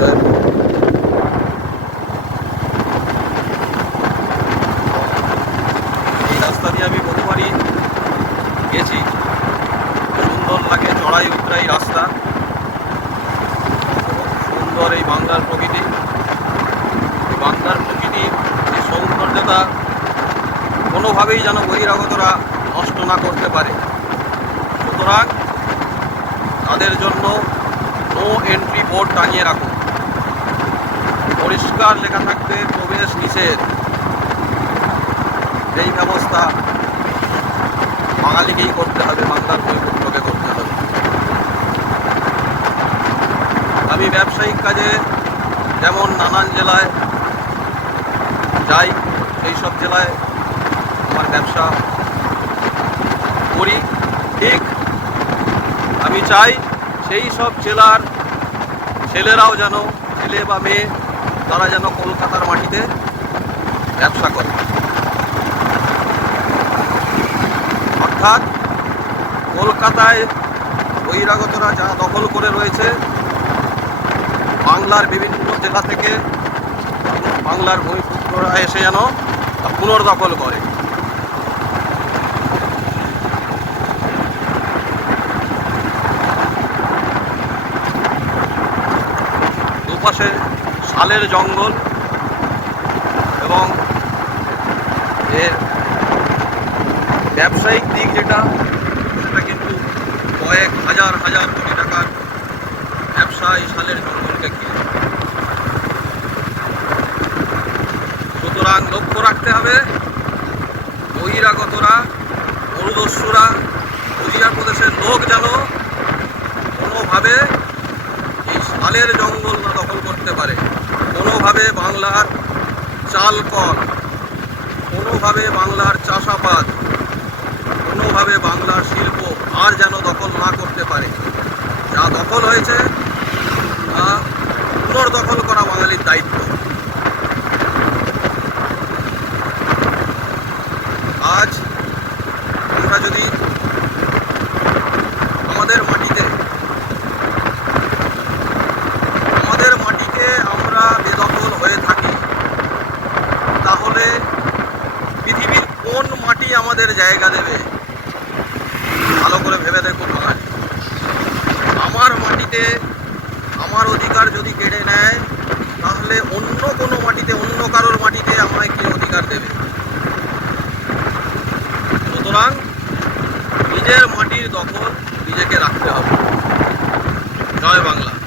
আপনার এই রাস্তা দিয়ে আমি বহুবারই গেছি। সুন্দর লাগে চড়াই উতরাই রাস্তা। সুন্দর এই বাংলার প্রকৃতি। বাংলার প্রকৃতির যে সৌন্দর্যতা কোনোভাবেই যেন বহিরাগতরা নষ্ট না করতে পারে। সুতরাং তাদের জন্য নো এন্ট্রি বোর্ড টাঙিয়ে রাখুন। পরিষ্কার লেখা থাকবে প্রবেশ নিষেধ। এই ব্যবস্থা বাঙালিকেই করতে হবে, বাংলার বৈপুত্রকে করতে হবে। আমি ব্যবসায়িক কাজে যেমন নানান জেলায় যাই, সেই সব জেলায় আমার ব্যবসা করি ঠিক আমি চাই সেই সব জেলার ছেলেরাও যেন ছেলে বা মেয়ে তারা যেন কলকাতার মাটিতে ব্যবসা করে। অর্থাৎ কলকাতায় বহিরাগতরা যা দখল করে রয়েছে, বাংলার বিভিন্ন জেলা থেকে বাংলার ভূমিপুত্ররা এসে যেন পুনর্দখল করে। দুপাশে শালের জঙ্গল এবং এর ব্যবসায়িক দিক যেটা, সেটা কিন্তু কয়েক হাজার হাজার কোটি টাকার ব্যবসা এই শালের জঙ্গলকে ঘিরে। সুতরাং লক্ষ্য রাখতে হবে, বহিরাগতরা, মরুদস্যুরা কুচবিহার প্রদেশের লোক যেন কোনোভাবে এই শালের জঙ্গল না দখল করতে পারে। কোনোভাবে বাংলার চাল কল কোনোভাবে বাংলার চাষাবাদ, কোনোভাবে বাংলার শিল্প আর যেন দখল না করতে পারে। যা দখল হয়েছে, তা পুনর্দখল করা বাঙালির দায়িত্ব আজ আমরা যদি আমাদের মাটিতে আমাদের মাটিকে আমরা বেদখল হয়ে থাকি তাহলে পৃথিবীর কোন মাটি আমাদের জায়গা দেবে। ভালো করে ভেবে দেখুন বাঙালি আমার মাটিতে আমার অধিকার যদি কেড়ে নেয়, তাহলে অন্য কোনো মাটিতে, অন্য কারোর মাটিতে আমায় কি অধিকার দেবে? সুতরাং নিজের মাটির দখল নিজেকে রাখতে হবে। জয় বাংলা।